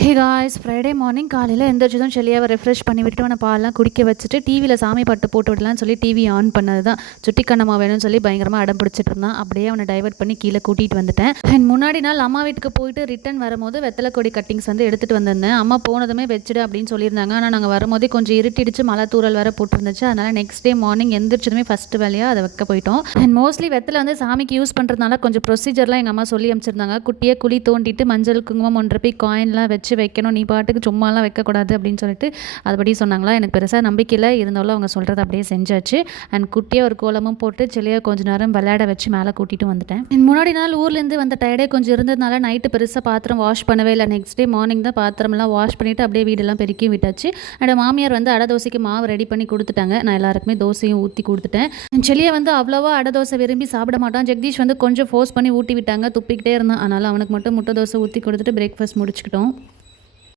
Hey guys, Friday morning காலையில் எந்திரிச்சதும் செல்லியாவை refresh பண்ணி விட்டுட்டு அவனை பால்லாம் குடிக்க வச்சுட்டு டிவியில் சாமி பாட்டு போட்டு விடலான்னு சொல்லி டிவி ஆன் பண்ணது தான். சுட்டி கண்ணம்மா வேணும்னு சொல்லி பயங்கரமாக அடம் பிடிச்சிட்டு இருந்தான். அப்படியே அவனை டைவர்ட் பண்ணி கீழே கூட்டிகிட்டு வந்துட்டேன். அண்ட் முன்னாடி நாள் அம்மா வீட்டுக்கு போயிட்டு ரிட்டன் வரும்போது வெத்தலை கொடி கட்டிங்ஸ் வந்து எடுத்துகிட்டு வந்திருந்தேன். அம்மா போனதுமே வச்சுடு அப்படின்னு சொல்லியிருந்தாங்க. ஆனால் நாங்கள் வரும்போதே கொஞ்சம் இருட்டிடுச்சு, மழை தூரல் வேறு போட்டுருந்துச்சு. அதனால் நெக்ஸ்ட் டே மார்னிங் எந்திரிச்சதுமே ஃபஸ்ட்டு வேலையாக அதை வைக்க போயிட்டோம். அண்ட் மோஸ்ட்லி வெத்தலை வந்து சாமிக்கு யூஸ் பண்ணுறதுனால கொஞ்சம் ப்ரொசீஜர்லாம் எங்கள் அம்மா சொல்லி அமைச்சிருந்தாங்க. குட்டியே குழி தோண்டிட்டு மஞ்சள் குங்குமம் ஒன்றரை போய் காயின்லாம் வச்சு வைக்கணும், நீ பாட்டுக்கு சும்மாலாம் வைக்கக்கூடாது அப்படின்னு சொல்லிட்டு அதுபடி சொன்னாங்களா. எனக்கு பெருசாக நம்பிக்கையில் இருந்தாலும் அவங்க சொல்கிறது அப்படியே செஞ்சாச்சு. அண்ட் குட்டியாக ஒரு கோலமும் போட்டு செல்லியாக கொஞ்சம் நேரம் விளையாட வச்சு மேலே கூட்டிகிட்டு வந்துட்டேன். முன்னாடி நாள் ஊர்லேருந்து வந்த டயர்டே கொஞ்சம் இருந்ததுனால நைட்டு பெருசாக பாத்திரம் வாஷ் பண்ணவே இல்லை. நெக்ஸ்ட் டே மார்னிங் தான் பாத்திரம்லாம் வாஷ் பண்ணிவிட்டு அப்படியே வீடெல்லாம் பெருக்கி விட்டாச்சு. என்னோட மாமியார் வந்து அடை தோசைக்கு மாவு ரெடி பண்ணி கொடுத்துட்டாங்க. நான் எல்லாருக்குமே தோசையும் ஊற்றி கொடுத்துட்டேன். என் செல்லியை வந்து அவ்வளோவா அடை தோசை விரும்பி சாப்பிட மாட்டான். ஜெகதீஷ் வந்து கொஞ்சம் ஃபோர்ஸ் பண்ணி ஊட்டி விட்டாங்க, துப்பிக்கிட்டே இருந்தான். அதனால் அவனுக்கு மட்டும் முட்டை தோசை ஊற்றி கொடுத்துட்டு பிரேக்ஃபாஸ்ட் முடிச்சுக்கிட்டோம்.